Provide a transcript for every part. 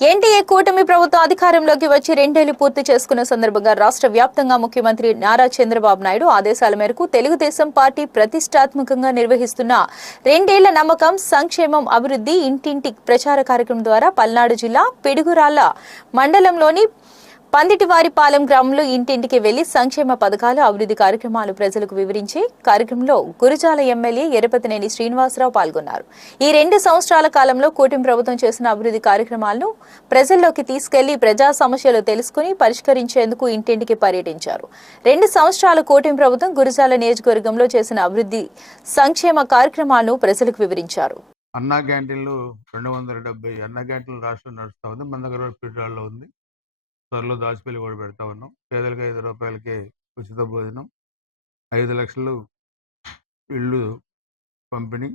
NDA కూటమి ప్రభుత్వం అధికారంలోకి వచ్చి రెండేళ్లు పూర్తి చేసుకున్న సందర్భంగా రాష్ట్ర వ్యాప్తంగా ముఖ్యమంత్రి నారా చంద్రబాబు నాయుడు ఆదేశాల మేరకు తెలుగుదేశం పార్టీ ప్రతిష్టాత్మకంగా నిర్వహిస్తున్న రెండేళ్ల నమ్మకం సంక్షేమం అభివృద్ధి ఇంటింటి ప్రచార కార్యక్రమం ద్వారా పల్నాడు జిల్లా పిడుగురాళ్ల మండలంలోని పందిటివారిపాలెం గ్రామంలో ఇంటింటికి వెళ్లి సంక్షేమ పథకాలు అభివృద్ధి కార్యక్రమాలు ప్రజలకు వివరించి కార్యక్రమంలో గురజాల ఎమ్మెల్యే ఎరపతినేని శ్రీనివాసరావు పాల్గొన్నారు. ఈ 2 సంవత్సరాల కాలంలో కూటమి ప్రభుత్వం చేసిన అభివృద్ధి కార్యక్రమాలను ప్రజల్లోకి తీసుకెళ్లి ప్రజా సమస్యలు తెలుసుకుని పరిష్కరించేందుకు ఇంటింటికి పర్యటించారు. 2 సంవత్సరాల కూటమి ప్రభుత్వం గురజాల నియోజకవర్గంలో చేసిన అభివృద్ధి సంక్షేమ కార్యక్రమాలను ప్రజలకు వివరించారు. అన్నా క్యాంటీన్లు 270 అన్నా క్యాంటీన్లు రాష్ట్రం నడుస్తూ ఉంది. మన దగ్గర పిడుగురాళ్లలో ఉంది. త్వరలో దాచిపల్లి కూడా పెడతా ఉన్నాం. పేదలకు 5 రూపాయలకే ఉచిత భోజనం, 5 లక్షలు ఇళ్ళు పంపిణీ,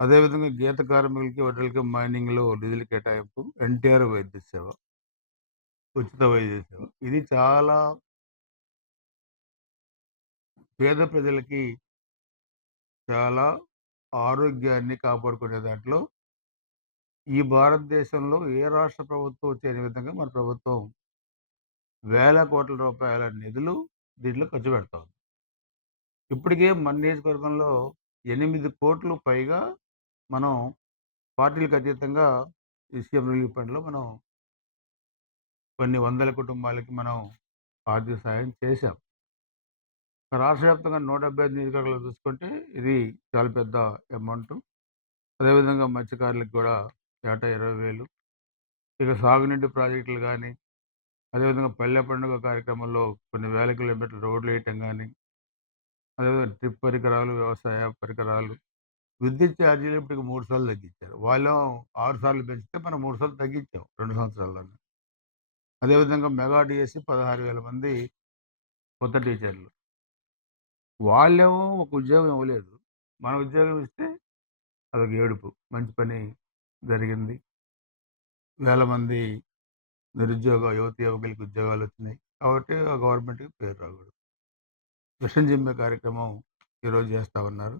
అదేవిధంగా గీత కార్మికులకి వడ్డీలకి మైనింగ్లో నిధుల కేటాయింపు, ఎన్టీఆర్ వైద్య సేవ, ఉచిత వైద్య సేవ. ఇది చాలా పేద ప్రజలకి చాలా ఆరోగ్యాన్ని కాపాడుకునే దాంట్లో ఈ భారతదేశంలో ఏ రాష్ట్ర ప్రభుత్వం చేయని విధంగా మన ప్రభుత్వం వేల కోట్ల రూపాయల నిధులు దీంట్లో ఖర్చు పెడతా ఉంది. ఇప్పటికే మన నియోజకవర్గంలో 8 కోట్లు పైగా మనం పార్టీలకు అతీతంగా ఈ సీఎం రిలీఫ్ ఫండ్లో మనం కొన్ని వందల కుటుంబాలకి మనం ఆర్థిక సాయం చేశాం. రాష్ట్ర వ్యాప్తంగా 175 నియోజకవర్గాలు చూసుకుంటే ఇది చాలా పెద్ద అమౌంట్. అదేవిధంగా మత్స్యకారులకు కూడా ఏటా 20,000. ఇక సాగునీటి ప్రాజెక్టులు కానీ, అదేవిధంగా పల్లె పండుగ కార్యక్రమంలో కొన్ని వేల కిలోమీటర్ల రోడ్లు వేయటం కానీ, అదేవిధంగా డ్రిప్ పరికరాలు, వ్యవసాయ పరికరాలు, విద్యుత్ ఛార్జీలు ఇప్పటికి 3 సార్లు తగ్గించారు. వాళ్ళు 6 సార్లు పెంచితే మనం 3 సార్లు తగ్గించాం 2 సంవత్సరాల్లోనే. అదేవిధంగా మెగా డిఎస్సి 16,000 మంది కొత్త టీచర్లు. వాళ్ళేమో ఒక ఉద్యోగం ఇవ్వలేదు, మన ఉద్యోగం ఇస్తే అదొక ఏడుపు. మంచి పని జరిగింది. వేల మంది నిరుద్యోగ యువకులకి ఉద్యోగాలు వచ్చినాయి కాబట్టి ఆ గవర్నమెంట్కి పేరు రాకూడదు. విషం జిమ్మే కార్యక్రమం ఈరోజు చేస్తూ ఉన్నారు.